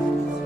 Thank you.